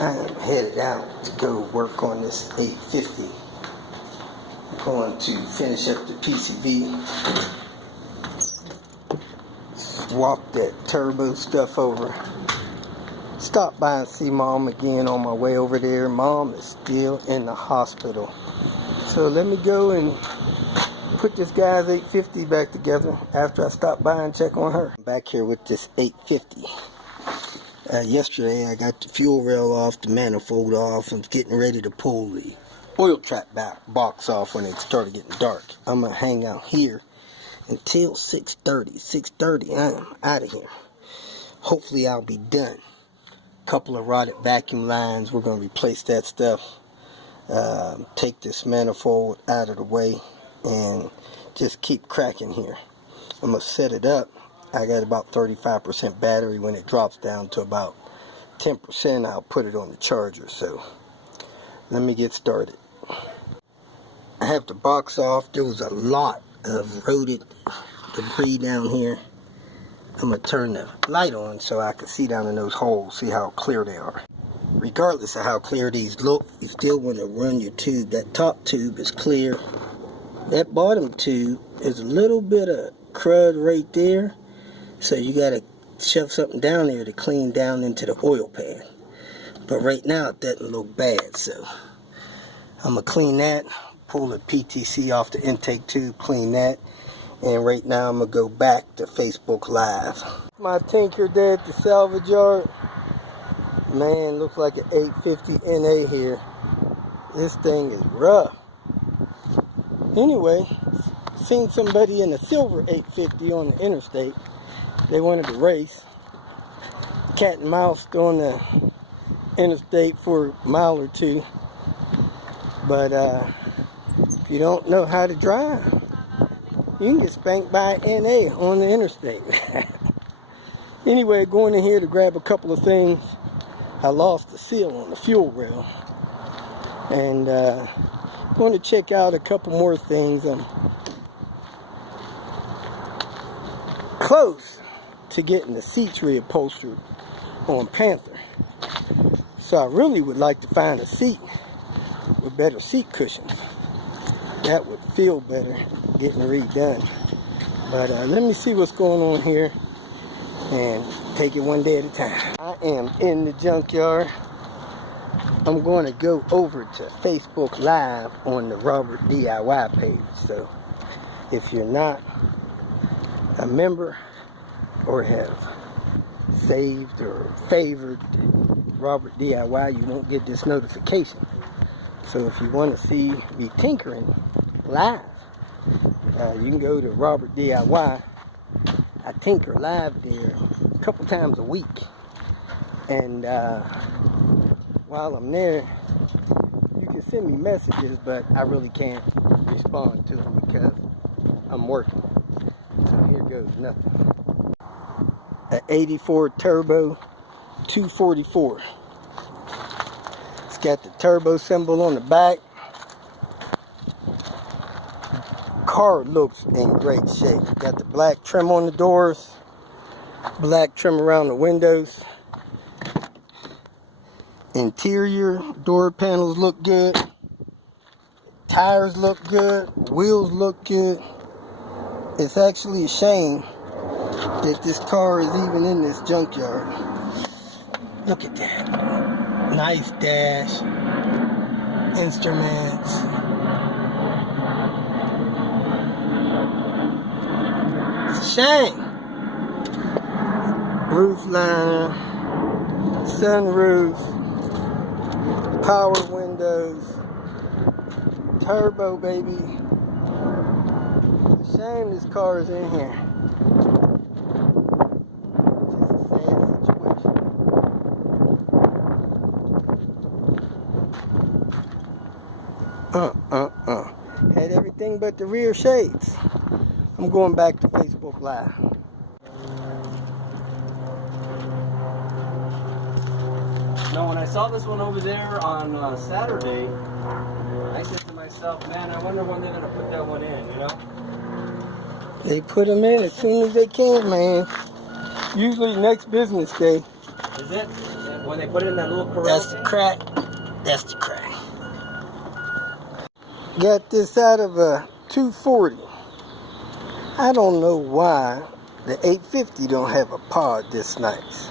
I am headed out to go work on this 850. I'm going to finish up the PCV, swap that turbo stuff over, stop by and see Mom again on my way over there. Mom is still in the hospital. So let me go and put this guy's 850 back together after I stop by and check on her. I'm back here with this 850. Yesterday I got the fuel rail off, the manifold off, and getting ready to pull the oil trap box off when it started getting dark. I'm going to hang out here until 6:30. 6:30 I am out of here. Hopefully I'll be done. Couple of rotted vacuum lines, we're going to replace that stuff. Take this manifold out of the way and just keep cracking here. I'm going to set it up. I got about 35% battery. When it drops down to about 10%, I'll put it on the charger. So let me get started. I have the box off. There was a lot of rodent debris down here. I'm going to turn the light on so I can see down in those holes, see how clear they are. Regardless of how clear these look, you still want to run your tube. That top tube is clear. That bottom tube is a little bit of crud right there. So you got to shove something down there to clean down into the oil pan. But right now it doesn't look bad. So I'm going to clean that, pull the PTC off the intake tube, clean that. And right now I'm going to go back to Facebook Live. My tinker there at the salvage yard. Man, looks like an 850 NA here. This thing is rough. Anyway, seen somebody in a silver 850 on the interstate. They wanted to race. Cat and mouse on the interstate for a mile or two. But if you don't know how to drive, you can get spanked by an NA on the interstate. Anyway, going in here to grab a couple of things. I lost the seal on the fuel rail. And going to check out a couple more things. I'm close to getting the seats reupholstered on Panther. So I really would like to find a seat with better seat cushions. That would feel better getting redone. But let me see what's going on here and take it one day at a time. I am in the junkyard. I'm going to go over to Facebook Live on the Robert DIY page. So if you're not a member or have saved or favored Robert DIY, you won't get this notification. So if you want to see me tinkering live, you can go to Robert DIY. I tinker live there a couple times a week. And while I'm there, you can send me messages, but I really can't respond to them because I'm working. So here goes nothing. An 84 turbo 244. It's got the turbo symbol on the back. Car looks in great shape. Got the black trim on the doors, black trim around the windows. Interior door panels look good. Tires look good. Wheels look good. It's actually a shame that this car is even in this junkyard. Look at that. Nice dash. Instruments. It's a shame. Roof liner. Sunroof. Power windows. Turbo, baby. It's a shame this car is in here. Just a sad situation. Had everything but the rear shades. I'm going back to Facebook Live. Now, when I saw this one over there on Saturday, I said to myself, man, I wonder when they're going to put that one in, you know? They put them in as soon as they can, man. Usually next business day. Is it? Yeah. When they put it in that little corral. That's the crack. That's the crack. Got this out of a 240. I don't know why the 850 don't have a pod this nice.